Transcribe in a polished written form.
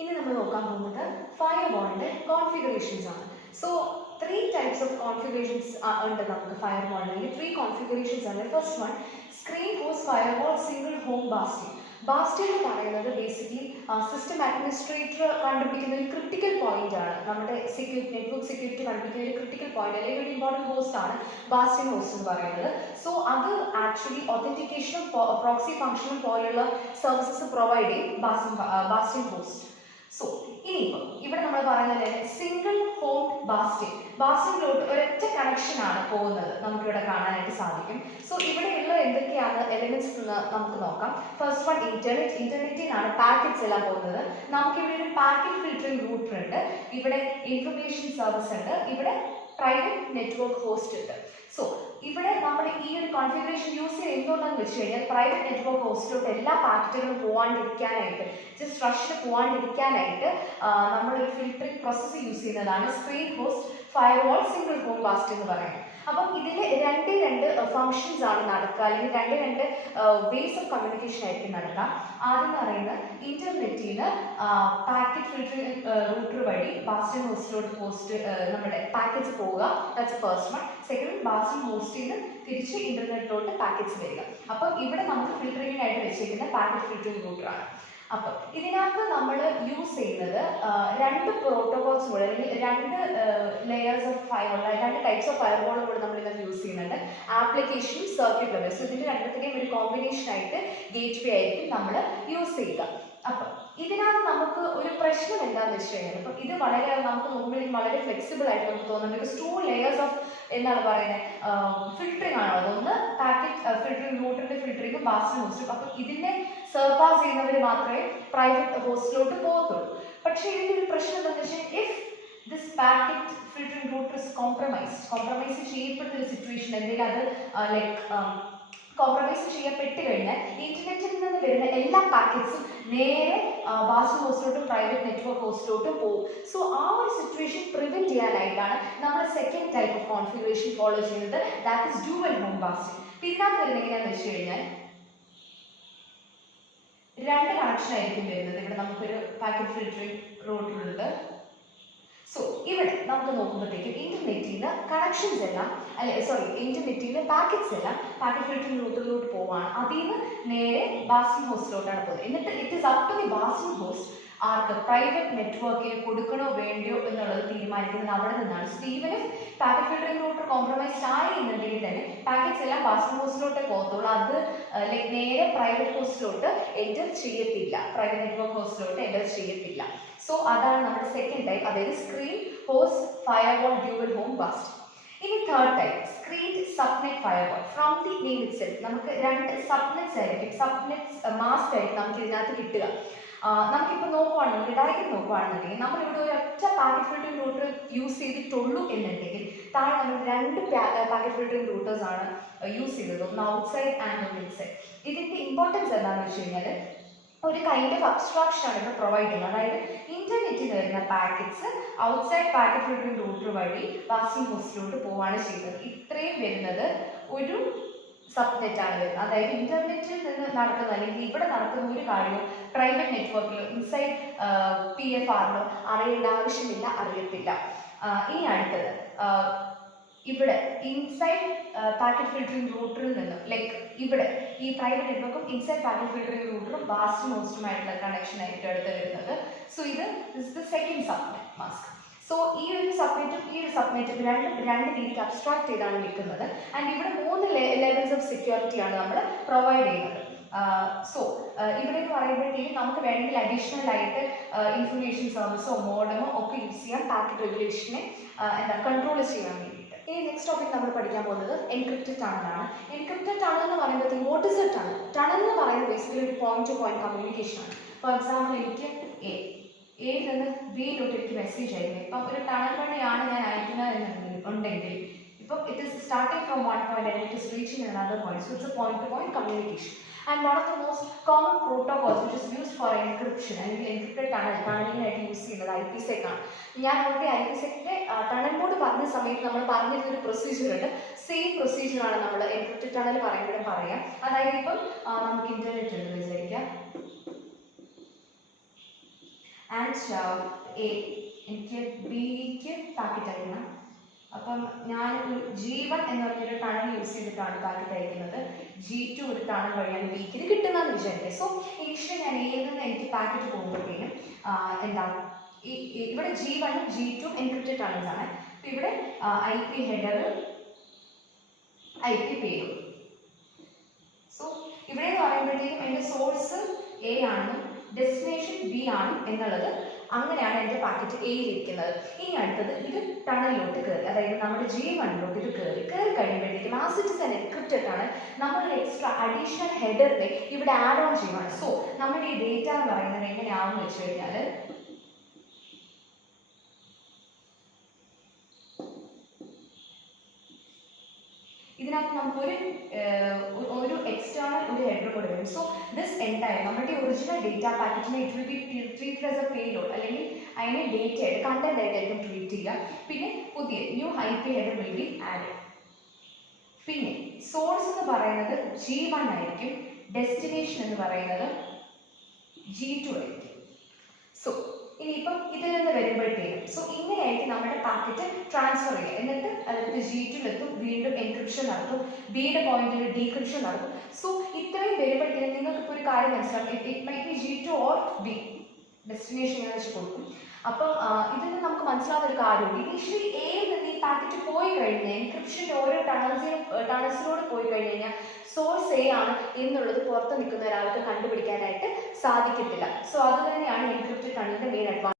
ഇനി നമ്മൾ നോക്കാൻ പോകുന്നത് ഫയർവാളിന്റെ കോൺഫിഗറേഷൻസ് ആണ്. സോ 3 types of configurations ഉണ്ട് നമുക്ക് ഫയർവാളിൽ. 3 configurations ആണ്. First one screen host firewall single home Bastin. Bastin എന്ന് പറയുന്നത് ബേസിക്കലി സിസ്റ്റം അഡ്മിനിസ്ട്രേറ്റർ കണ്ടുപിടിക്കുന്ന ഒരു ക്രിട്ടിക്കൽ പോയിന്റ് ആണ്. നമ്മുടെ സെക്യൂരിറ്റി നെറ്റ്വർക്ക് സെക്യൂരിറ്റി കണ്ടുപിടിക്കുന്ന ഒരു ക്രിട്ടിക്കൽ പോയിന്റ് അല്ലെങ്കിൽ ഒരു ഇമ്പോർട്ടൻറ്റ് ഹോസ്റ്റ് ആണ് ബാസ്റ്റിൻ ഹോസ്റ്റ് എന്ന് പറയുന്നത്. സോ അത് ആക്ച്വലി ഒതന്റിക്കേഷനും പ്രോക്സി ഫംഗ്ഷനും പോലുള്ള സർവീസസ് പ്രൊവൈഡ് ചെയ്യും ബാസ്റ്റിൻ ഹോസ്റ്റ്. സോ ഇനിയിപ്പോൾ ഇവിടെ നമ്മൾ പറയുന്നത് സിംഗിൾ ഹോം ബാസ്റ്റിനിലോട്ട് ഒരൊറ്റ കണക്ഷൻ ആണ് പോകുന്നത് നമുക്കിവിടെ കാണാനായിട്ട് സാധിക്കും. സോ ഇവിടെയുള്ള എന്തൊക്കെയാണ് എലിമെന്റ്സ് എന്ന് നമുക്ക് നോക്കാം. ഫസ്റ്റ് വൺ ഇന്റർനെറ്റിൽ നിന്നാണ് പാക്കറ്റ്സ് എല്ലാം പോകുന്നത്. നമുക്കിവിടെ ഒരു പാക്കറ്റ് ഫിൽറ്ററിംഗ് റൂട്ടർ ഉണ്ട്, ഇവിടെ ഇൻഫർമേഷൻ സർവീസ് ഉണ്ട്, ഇവിടെ പ്രൈവറ്റ് നെറ്റ്വർക്ക് ഹോസ്റ്റ് ഉണ്ട്. സോ ഇവിടെ നമ്മൾ ഈ ഒരു കോൺഫിഗറേഷൻ യൂസ് ചെയ്യുന്നതെന്ന് വെച്ച് കഴിഞ്ഞാൽ പ്രൈവറ്റ് നെറ്റ്വർക്ക് ഹോസ്റ്റിലോട്ട് എല്ലാ പാക്കറ്റുകളും പോകാണ്ടിരിക്കാനായിട്ട്, ജസ്റ്റ് റഷിൽ പോകാണ്ടിരിക്കാനായിട്ട് നമ്മളൊരു ഫിൽറ്ററിംഗ് പ്രോസസ്സ് യൂസ് ചെയ്യുന്നതാണ് screen host firewall single home bast എന്ന് പറയുന്നത്. അപ്പം ഇതിൽ രണ്ട് ഫങ്ഷൻസ് ആണ് നടക്കുക, അല്ലെങ്കിൽ രണ്ട് വേസ് ഓഫ് കമ്മ്യൂണിക്കേഷൻ ആയിരിക്കും നടക്കുക. ആദ്യം എന്ന് പറയുന്നത് ഇന്റർനെറ്റിൽ നിന്ന് പാക്കറ്റ് ഫിൽറ്ററിംഗ് റൂട്ടർ വഴി ബാസ്റ്റിൻ ഹോസ്റ്റിലോട്ട് നമ്മുടെ പാക്കറ്റ്സ് പോവുക. That's first one. Second, bastion ഹോസ്റ്റിൽ നിന്ന് തിരിച്ച് ഇന്റർനെറ്റിലോട്ട് പാക്കറ്റ്സ് വരിക. അപ്പം ഇവിടെ നമുക്ക് ഫിൽറ്ററിംഗിനായിട്ട് വെച്ചിരിക്കുന്ന പാക്കറ്റ് ഫിൽറ്ററിംഗ് റൂട്ടറാണ്. അപ്പം ഇതിനകത്ത് നമ്മൾ യൂസ് ചെയ്യുന്നത് രണ്ട് പ്രോട്ടോകോൾസ് കൂടെ, അല്ലെങ്കിൽ രണ്ട് ലെയേഴ്സ് ഓഫ് ഫയർവാൾ, രണ്ട് ടൈപ്സ് ഓഫ് ഫയർവാളും കൂടെ നമ്മൾ ഇതിനകത്ത് യൂസ് ചെയ്യുന്നുണ്ട്. ആപ്ലിക്കേഷനും സർക്യൂട്ട് ലെവൽ. സോ ഇതിൻ്റെ രണ്ടത്തിൻ്റെയും ഒരു കോമ്പിനേഷൻ ആയിട്ട് ഗേറ്റ് വേ ആയിരിക്കും നമ്മൾ യൂസ് ചെയ്യുക. അപ്പം ഇതിനകത്ത് നമുക്ക് ഒരു പ്രശ്നം എന്താണെന്ന് വെച്ച് കഴിഞ്ഞാൽ, ഇപ്പം ഇത് വളരെ നമുക്ക് മുമ്പിൽ വളരെ ഫ്ലെക്സിബിൾ ആയിട്ട് നമുക്ക് തോന്നുന്നു. ബിക്കോസ് 2 ലെയേഴ്സ് ഓഫ് എന്താണ് പറയുന്നത് ഫിൽറ്ററിംഗ് ആണോ, അതൊന്ന് പാക്കറ്റ് ഫിൽറ്ററിംഗ് റൂട്ടറിന്റെ ഫിൽറ്ററിംഗും ബാസ്റ്റിൻ ഹോസ്റ്റും. അപ്പം ഇതിനെ സർപാസ് ചെയ്യുന്നവർ മാത്രമേ പ്രൈവറ്റ് ഹോസ്റ്റിലോട്ട് പോകത്തുള്ളൂ. പക്ഷേ ഇതിൻ്റെ ഒരു പ്രശ്നം എന്താണെന്ന് വെച്ചാൽ, if this packet filtering router is compromise ചെയ്യപ്പെടുന്ന ഒരു സിറ്റുവേഷൻ, എന്തെങ്കിലും അത് കോംപ്രമൈസ് ചെയ്യപ്പെട്ട് കഴിഞ്ഞാൽ ഇന്റർനെറ്റിൽ നിന്ന് വരുന്ന എല്ലാ പാക്കറ്റ്സും നേരെ ബാസ്റ്റിൻ ഹോസ്റ്റിലോട്ടും പ്രൈവറ്റ് നെറ്റ്വർക്ക് ഹോസ്റ്റിലോട്ടും പോകും. സോ ആ ഒരു സിറ്റുവേഷൻ പ്രിവെന്റ് ചെയ്യാനായിട്ടാണ് നമ്മൾ second type of configuration follow ചെയ്യുന്നത്, that is dual home bastion. ഇതിനകത്ത് വരുന്നത് എങ്ങനെയാണെന്ന് വെച്ച് കഴിഞ്ഞാൽ രണ്ട് കണക്ഷൻ ആയിരിക്കും വരുന്നത്. ഇവിടെ നമുക്കൊരു പാക്കറ്റ് ഫിൽറ്ററിംഗ് റൂട്ടറുണ്ട്. സോ ഇവിടെ നമുക്ക് നോക്കുമ്പോഴത്തേക്കും ഇന്റർനെറ്റിൽ നിന്ന് കണക്ഷൻസ് എല്ലാം ഇന്റർനെറ്റിൽ നിന്ന് പാക്കറ്റ്സ് എല്ലാം പാക്കറ്റ് ഫിൽറ്ററിംഗ് റൂട്ടറിലോട്ട് പോവാണ്. അതിൽ നിന്ന് നേരെ ബാസ്റ്റിൻ ഹോസ്റ്റിലോട്ടാണ് പോകുന്നത്. എന്നിട്ട് it is up to the bastion host ആർക്ക് പ്രൈവറ്റ് നെറ്റ്വർക്കിന് കൊടുക്കണോ വേണ്ടയോ എന്നുള്ളത് തീരുമാനിക്കുന്നത് അവിടെ നിന്നാണ്. Even if packet filtering router compromised ആയി എന്നുണ്ടെങ്കിൽ തന്നെ പാക്കറ്റ്സ് എല്ലാം ബാസ്റ്റിൻ ഹോസ്റ്റിലോട്ടേ പോകത്തുള്ളൂ. അത് നേരെ പ്രൈവറ്റ് ഹോസ്റ്റിലോട്ട് എൻ്റർ ചെയ്യത്തില്ല, പ്രൈവറ്റ് നെറ്റ്വർക്ക് ഹോസ്റ്റിലോട്ട് എൻ്റർ ചെയ്യത്തില്ല. സോ അതാണ് നമ്മുടെ സെക്കൻഡ് ടൈപ്പ്, അതായത് screen host firewall dual home bastion. ഇനി third type screen subnet firewall. From the name itself നമുക്ക് രണ്ട് സബ്നെറ്റ്സ് ആയിരിക്കും, സബ്നെറ്റ്സ് മാസ്ക് ആയിരിക്കും നമുക്ക് ഇതിനകത്ത് കിട്ടുക. നമുക്കിപ്പോൾ നോക്കുവാണെന്നുണ്ടെങ്കിൽ ഡയഗ്രം നോക്കുവാണെന്നുണ്ടെങ്കിൽ നമ്മളിവിടെ ഒരു ഒറ്റ പാക്കറ്റ് ഫിൽറ്ററിംഗ് റൂട്ടർ യൂസ് ചെയ്തിട്ടുള്ളൂ എന്നുണ്ടെങ്കിൽ താഴെ നമ്മൾ രണ്ട് പാക്കറ്റ് ഫിൽറ്ററിംഗ് റൂട്ടേഴ്സ് ആണ് യൂസ് ചെയ്തത്, ഒന്ന് ഔട്ട്സൈഡ് ആൻഡ് ഒന്ന് ഇൻസൈഡ്. ഇതിൻ്റെ ഇമ്പോർട്ടൻസ് എന്താണെന്ന് വെച്ച് കഴിഞ്ഞാൽ ഒരു കൈൻഡ് ഓഫ് അബ്സ്ട്രാക്ഷൻ ആണ് ഇവിടെ പ്രൊവൈഡ് ചെയ്യുന്നത്. അതായത് ഇന്റർനെറ്റിൽ വരുന്ന packets outside packet filtering router വഴി ബാസ്റ്റിൻ ഹോസ്റ്റിലോട്ട് പോവാണ് ചെയ്യുന്നത്. ഇത്രയും വരുന്നത് ഒരു സബ്നെറ്റ് ആണ് വരുന്നത്. അതായത് ഇന്റർനെറ്റിൽ നിന്ന് നടക്കുന്ന അല്ലെങ്കിൽ ഇവിടെ നടക്കുന്ന ഒരു കാര്യവും പ്രൈവറ്റ് നെറ്റ്വർക്കിലോ ഇൻസൈഡ് PFRലോ അറിയേണ്ട ആവശ്യമില്ല, അറിയത്തില്ല. ഇനി അടുത്തത് ഇവിടെ ഇൻസൈഡ് പാക്കറ്റ് ഫിൽറ്ററിംഗ് റൂട്ടറിൽ നിന്ന് ഇവിടെ ഈ പ്രൈവറ്റ് നെറ്റ്വർക്കും ഇൻസൈഡ് പാക്കറ്റ് ഫിൽറ്ററിംഗ് റൂട്ടറും ബാസ്റ്റിൻ ഹോസ്റ്റുമായിട്ടുള്ള കണക്ഷൻ ആയിട്ട് അടുത്ത് വരുന്നത്. സോ ഇത് is the second subnet mask. So ഈ ഒരു സബ്നെറ്റും രണ്ട് രീതിക്ക് അബ്സ്ട്രാക്ട് ചെയ്താണ് നിൽക്കുന്നത്. ആൻഡ് ഇവിടെ 3 ലെവൽസ് ഓഫ് സെക്യൂരിറ്റിയാണ് നമ്മൾ പ്രൊവൈഡ് ചെയ്യുന്നത്. സോ ഇവിടെ എന്ന് പറയുമ്പോഴത്തേക്കും നമുക്ക് വേണമെങ്കിൽ അഡീഷണൽ ആയിട്ട് ഇൻഫർമേഷൻ സർവീസോ മോഡമോ ഒക്കെ യൂസ് ചെയ്യാം പാക്കറ്റ് റെഗുലേഷനെ കൺട്രോൾ ചെയ്യാൻ വേണ്ടിയിട്ട്. ഇനി നെക്സ്റ്റ് ടോപ്പിക് നമ്മൾ പഠിക്കാൻ പോകുന്നത് എൻക്രിപ്റ്റഡ് ടണലാണ്. എൻക്രിപ്റ്റഡ് ടണൽ എന്ന് പറയുമ്പോഴത്തേക്കും what is A tunnel? Tunnel എന്ന് പറയുന്നത് ബേസിക്കലി ഒരു പോയിന്റ് ടു പോയിന്റ് കമ്മ്യൂണിക്കേഷൻ ആണ്. ഫോർ എക്സാമ്പിൾ എനിക്ക് എയിൽ നിന്ന് ബിയിലോട്ട് എനിക്ക് മെസ്സേജ് അയക്കുന്നത്. ഇപ്പം ഒരു ടണൽ വഴിയാണ് ഞാൻ അയക്കുന്നത് ഉണ്ടെങ്കിൽ ഇപ്പം it is starting from one point and it is reaching another point. So it's a point to point communication. And one of the most common protocols which is used for encryption അല്ലെങ്കിൽ encrypted ടണലിനായിട്ട് use ചെയ്യുന്നത് IPsec ആണ്. ഞാൻ already IPsecന്റെ tunnel mode പറഞ്ഞ സമയത്ത് നമ്മൾ പറഞ്ഞിരുന്നൊരു procedure ഉണ്ട്. Same പ്രൊസീജിയറാണ് നമ്മൾ encrypted tunnel പറയുമ്പോഴും പറയാം. അതായത് ഇപ്പം നമുക്ക് ഇന്റർനെറ്റ് ഉണ്ടെന്ന് വിചാരിക്കാം. ആൻഡ് എ എനിക്ക് ബിക്ക് പാക്കറ്റ് അയക്കണം. അപ്പം ഞാൻ ഒരു G1 എന്ന് പറഞ്ഞൊരു ടണൽ യൂസ് ചെയ്തിട്ടാണ് പാക്കറ്റ് അയക്കുന്നത്. G2 ഒരു ടണൽ വഴിയാണ് ബിക്ക് ഇത് കിട്ടുന്നതെന്ന് വിചാരിക്കുക. സോ ഇനിഷ്യലി ഞാൻ എയിൽ നിന്ന് എനിക്ക് പാക്കറ്റ് പോകുമ്പോഴത്തേനും എന്താണ് ഇവിടെ G1 G2 എൻക്രിപ്റ്റഡ് ടണൽസ് ആണ്. ഇവിടെ IP ഹെഡർ IP പേരും. സോ ഇവിടെ എന്ന് പറയുമ്പോഴത്തേക്കും എൻ്റെ സോഴ്സ് എ ആണെന്നും ഡെസ്റ്റിനേഷൻ ബി ആണ് എന്നുള്ളത് അങ്ങനെയാണ് എൻ്റെ പാക്കറ്റ് എയിൽ ഇരിക്കുന്നത്. ഇനി അടുത്തത് ഇത് ടണലിലോട്ട് കയറി, അതായത് നമ്മുടെ G1ലോട്ട് ഇത് കയറി കഴിയുമ്പോഴത്തേക്കും as it is an encrypted tunnel നമ്മൾ എക്സ്ട്രാ അഡീഷണൽ ഹെഡറിനെ ഇവിടെ ആഡ് ഓൺ ചെയ്യുവാണ്. സോ നമ്മുടെ ഈ ഡേറ്റ എന്ന് പറയുന്നത് എങ്ങനെയാണെന്ന് വെച്ച് കഴിഞ്ഞാൽ ഇതിനകത്ത് നമുക്കൊരു എക്സ്റ്റേണൽ ഒരു ഹെഡർ കൂടെ വരും. സോ ദിസ് എൻറ്റയർ നമ്മുടെ ഒറിജിനൽ ഡേറ്റ പാക്കറ്റിനെ it will be treated as a payload, അല്ലെങ്കിൽ അതിനെ ഡേറ്റ ആയിട്ട് കണ്ടന്റ് ആയിട്ടായിരിക്കും ട്രീറ്റ് ചെയ്യുക. പിന്നെ പുതിയ new IP header will be add. പിന്നെ സോഴ്സ് എന്ന് പറയുന്നത് G1 ആയിരിക്കും, ഡെസ്റ്റിനേഷൻ എന്ന് പറയുന്നത് G2 ആയിരിക്കും. സോ ഇനിയിപ്പം ഇതിൽ നിന്ന് വരുമ്പോഴത്തേക്കും സോ ഇങ്ങനെയായിരിക്കും നമ്മുടെ പാക്കറ്റ് ട്രാൻസ്ഫർ ചെയ്യുക. എന്നിട്ട് അതായത് G2 വീണ്ടും എൻക്രിപ്ഷൻ നടത്തും, ബിയുടെ പോയിന്റിൽ ഡീക്രിപ്ഷൻ നടത്തും. സോ ഇത്രയും വരുമ്പോഴത്തേക്കും നിങ്ങൾക്ക് ഇപ്പോൾ ഒരു കാര്യം മനസ്സിലാക്കും, it might be G2 or B destination എന്ന് വെച്ച് കൊടുക്കും. അപ്പം ഇതിൽ നിന്ന് നമുക്ക് മനസ്സിലാവുന്ന ഒരു കാര്യമുണ്ട്, ഇനീഷ്യലി എയിൽ നിന്ന് ഈ പാക്കറ്റ് പോയി കഴിഞ്ഞാൽ എൻക്രിപ്ഷൻ്റെ ഓരോ ടണൽസിലൂടെ പോയി കഴിഞ്ഞ് കഴിഞ്ഞാൽ സോഴ്സ് എ ആണ് എന്നുള്ളത് പുറത്ത് നിൽക്കുന്ന ഒരാൾക്ക് കണ്ടുപിടിക്കാനായിട്ട് സാധിക്കത്തില്ല. സോ അത് തന്നെയാണ് എൻക്രിപ്റ്റഡ് ടണലിൻ്റെ മെയിൻ അഡ്വാൻറ്റേജ്.